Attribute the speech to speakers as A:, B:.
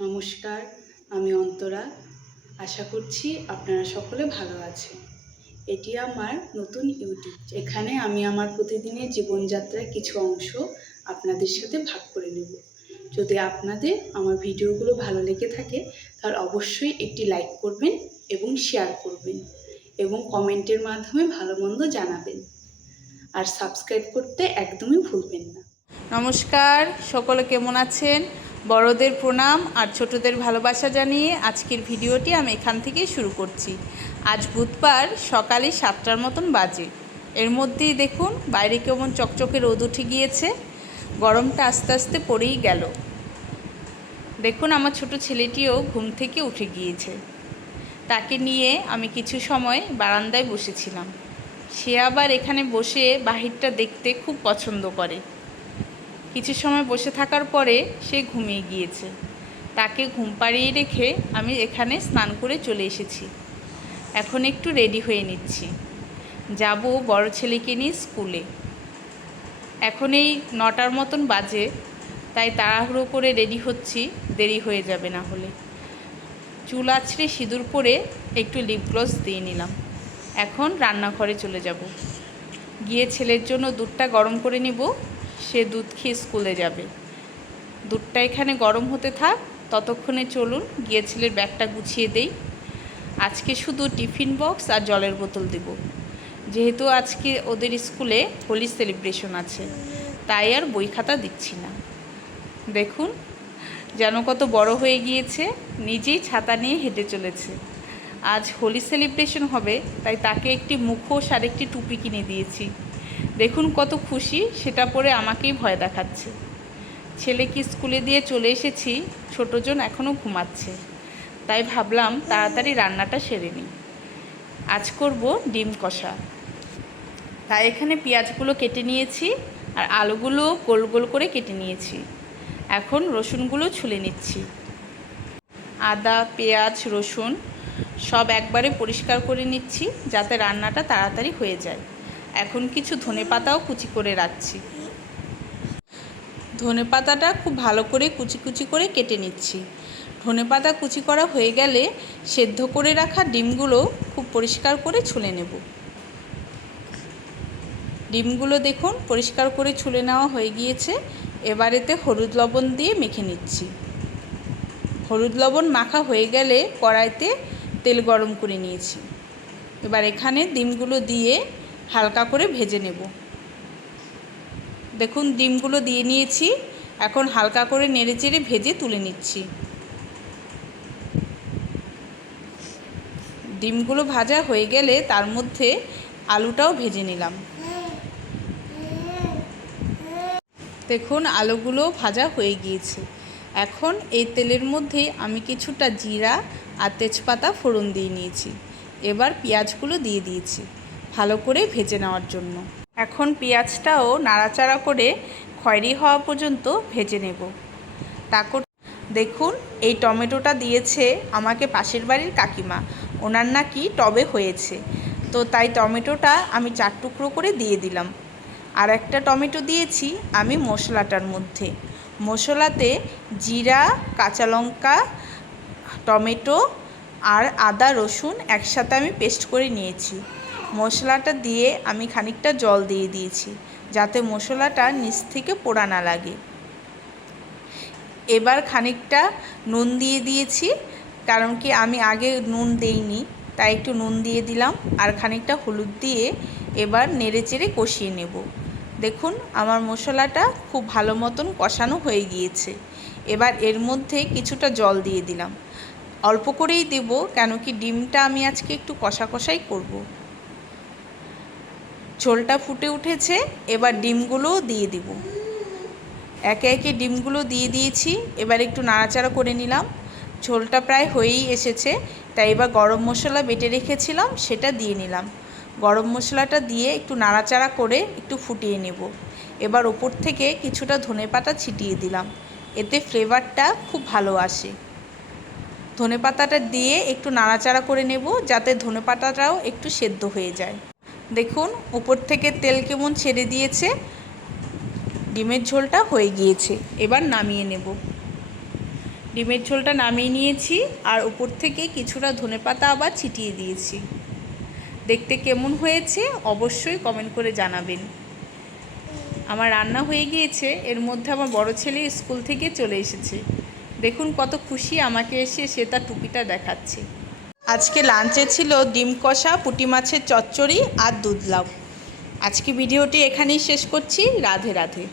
A: নমস্কার, আমি অন্তরা। আশা করছি আপনারা সকলে ভালো আছেন। এটি আমার নতুন ইউটিউব এখানে আমি আমার প্রতিদিনের জীবনযাত্রার কিছু অংশ আপনাদের সাথে ভাগ করে নেব। যদি আপনাদের আমার ভিডিওগুলো ভালো লেগে থাকে, তাহলে অবশ্যই একটি লাইক করবেন এবং শেয়ার করবেন এবং কমেন্টের মাধ্যমে ভালো মন্দ জানাবেন। আর সাবস্ক্রাইব করতে একদমই ভুলবেন না।
B: নমস্কার, সকলে কেমন আছেন? বড়দের প্রণাম আর ছোটদের ভালোবাসা জানিয়ে আজকের ভিডিওটি আমি এখান থেকেই শুরু করছি। আজ বুধবার সকালে সাতটার মতন বাজে। এর মধ্যেই দেখুন, বাইরে কেমন চকচকে রোদ উঠে গিয়েছে। গরমটা আস্তে আস্তে পড়েই গেল। দেখুন, আমার ছোট ছেলেটিও ঘুম থেকে উঠে গিয়েছে। তাকে নিয়ে আমি কিছু সময় বারান্দায় বসেছিলাম। সে আবার এখানে বসে বাহিরটা দেখতে খুব পছন্দ করে। কিছু সময় বসে থাকার পরে সে ঘুমিয়ে গিয়েছে। তাকে ঘুম পাড়িয়ে রেখে আমি এখানে স্নান করে চলে এসেছি। এখন একটু রেডি হয়ে নিচ্ছি। যাব বড় ছেলেকে নিয়ে স্কুলে। এখন এই নটার মতন বাজে, তাই তাড়াহুড়ো করে রেডি হচ্ছি, দেরি হয়ে যাবে না হলে। চুল আছড়ে সিঁদুর পরে একটু লিপ গ্লস দিয়ে নিলাম। এখন রান্নাঘরে চলে যাব। গিয়ে ছেলের জন্য দুধটা গরম করে নিব। সে দুধ খেয়ে স্কুলে যাবে। দুধটা এখানে গরম হতে থাক, ততক্ষণে চলুন, গিয়ে ছেলের ব্যাগটা গুছিয়ে দেই। আজকে শুধু টিফিন বক্স আর জলের বোতল দেব। যেহেতু আজকে ওদের স্কুলে হোলি সেলিব্রেশন আছে, তাই আর বই খাতা দিচ্ছি না। দেখুন, যেন কত বড় হয়ে গিয়েছে, নিজেই ছাতা নিয়ে হেঁটে চলেছে। আজ হোলি সেলিব্রেশন হবে, তাই তাকে একটি মুখোশ আর একটি টুপি কিনে দিয়েছি। দেখুন কত খুশি, সেটা পরে আমাকেই ভয় দেখাচ্ছে। ছেলেকে স্কুলে দিয়ে চলে এসেছি? ছোটোজন এখনও ঘুমাচ্ছে। তাই ভাবলাম তাড়াতাড়ি রান্নাটা সেরে নিই। আজ করব ডিম কষা। তাই এখানে পেঁয়াজগুলো কেটে নিয়েছি আর আলুগুলো গোল গোল করে কেটে নিয়েছি। এখন রসুনগুলো ছুলে নিচ্ছি। আদা, পেঁয়াজ, রসুন সব একবারে পরিষ্কার করে নিচ্ছি যাতে রান্নাটা তাড়াতাড়ি হয়ে যায়। এখন কিছু ধনে পাতাও কুচি করে রাখছি। ধনে পাতাটা খুব ভালো করে কুচি কুচি করে কেটে নিচ্ছি। ধনে পাতা কুচি করা হয়ে গেলে সেদ্ধ করে রাখা ডিমগুলো খুব পরিষ্কার করে ছুলে নেব। ডিমগুলো দেখুন পরিষ্কার করে ছুলে নেওয়া হয়ে গিয়েছে। এবারেতে হলুদ লবণ দিয়ে মেখে নিচ্ছি। হলুদ লবণ মাখা হয়ে গেলে কড়াইতে তেল গরম করে নিয়েছি। এবার এখানে ডিমগুলো দিয়ে হালকা করে ভেজে নেব। দেখুন, ডিমগুলো দিয়ে নিয়েছি। এখন হালকা করে নেড়ে চেড়ে ভেজে তুলে নিচ্ছি। ডিমগুলো ভাজা হয়ে গেলে তার মধ্যে আলুটাও ভেজে নিলাম। দেখুন, আলুগুলো ভাজা হয়ে গিয়েছে। এখন এই তেলের মধ্যে আমি কিছুটা জিরা আর তেজপাতা ফোড়ন দিয়ে নিয়েছি। এবার পেঁয়াজগুলো দিয়ে দিয়েছি। ভালো করে ভেজে নেওয়ার জন্য। এখন পেঁয়াজটাও নাড়াচাড়া করে খয়েরি হওয়া পর্যন্ত ভেজে নেব। তারপর দেখুন, এই টমেটোটা দিয়েছে আমাকে পাশের বাড়ির কাকিমা। ওনার নাকি টবে হয়েছে। তো তাই টমেটোটা আমি চার টুকরো করে দিয়ে দিলাম। আর একটা টমেটো দিয়েছি আমি মশলাটার মধ্যে। মশলাতে জিরা, কাঁচা লঙ্কা, টমেটো আর আদা রসুন একসাথে আমি পেস্ট করে নিয়েছি। মশলাটা দিয়ে আমি খানিকটা জল দিয়ে দিয়েছি, যাতে মশলাটা নিচ থেকে পোড়া না লাগে। এবার খানিকটা নুন দিয়ে দিয়েছি, কারণ কি আমি আগে নুন দেইনি, তাই একটু নুন দিয়ে দিলাম আর খানিকটা হলুদ দিয়ে এবার নেড়ে চেড়ে কষিয়ে নেব। দেখুন, আমার মশলাটা খুব ভালো মতন কষানো হয়ে গিয়েছে। এবার এর মধ্যে কিছুটা জল দিয়ে দিলাম। অল্প করেই দেব, কেন কি ডিমটা আমি আজকে একটু কষা কষাই করব। ঝোলটা ফুটে উঠেছে, এবার ডিমগুলোও দিয়ে দিব। একে একে ডিমগুলো দিয়ে দিয়েছি, এবার একটু নাড়াচাড়া করে নিলাম। ঝোলটা প্রায় হয়েই এসেছে, তাই এবার গরম মশলা বেটে রেখেছিলাম, সেটা দিয়ে নিলাম। গরম মশলাটা দিয়ে একটু নাড়াচাড়া করে একটু ফুটিয়ে নেব। এবার ওপর থেকে কিছুটা ধনে পাতা ছিটিয়ে দিলাম। এতে ফ্লেভারটা খুব ভালো আসে। ধনে পাতাটা দিয়ে একটু নাড়াচাড়া করে নেব, যাতে ধনে পাতাটাও একটু সেদ্ধ হয়ে যায়। দেখুন, উপর থেকে তেল কেমন ছেড়ে দিয়েছে, ডিমের ঝোলটা হয়ে গিয়েছে। এবার নামিয়ে নেব। ডিমের ঝোলটা নামিয়ে নিয়েছি আর উপর থেকে কিছুটা ধনেপাতা আবার ছিটিয়ে দিয়েছি। দেখতে কেমন হয়েছে অবশ্যই কমেন্ট করে জানাবেন। আমার রান্না হয়ে গিয়েছে, এর মধ্যে আমার বড় ছেলে স্কুল থেকে চলে এসেছে। দেখুন কত খুশি আমাকে এসে সে তার টুপিটা দেখাচ্ছে। আজকে লাঞ্চে ছিল ডিম কষা, পুঁটি মাছের চচ্চড়ি আর দুধ লাউ। আজকে ভিডিওটি এখানেই শেষ করছি। রাধে রাধে।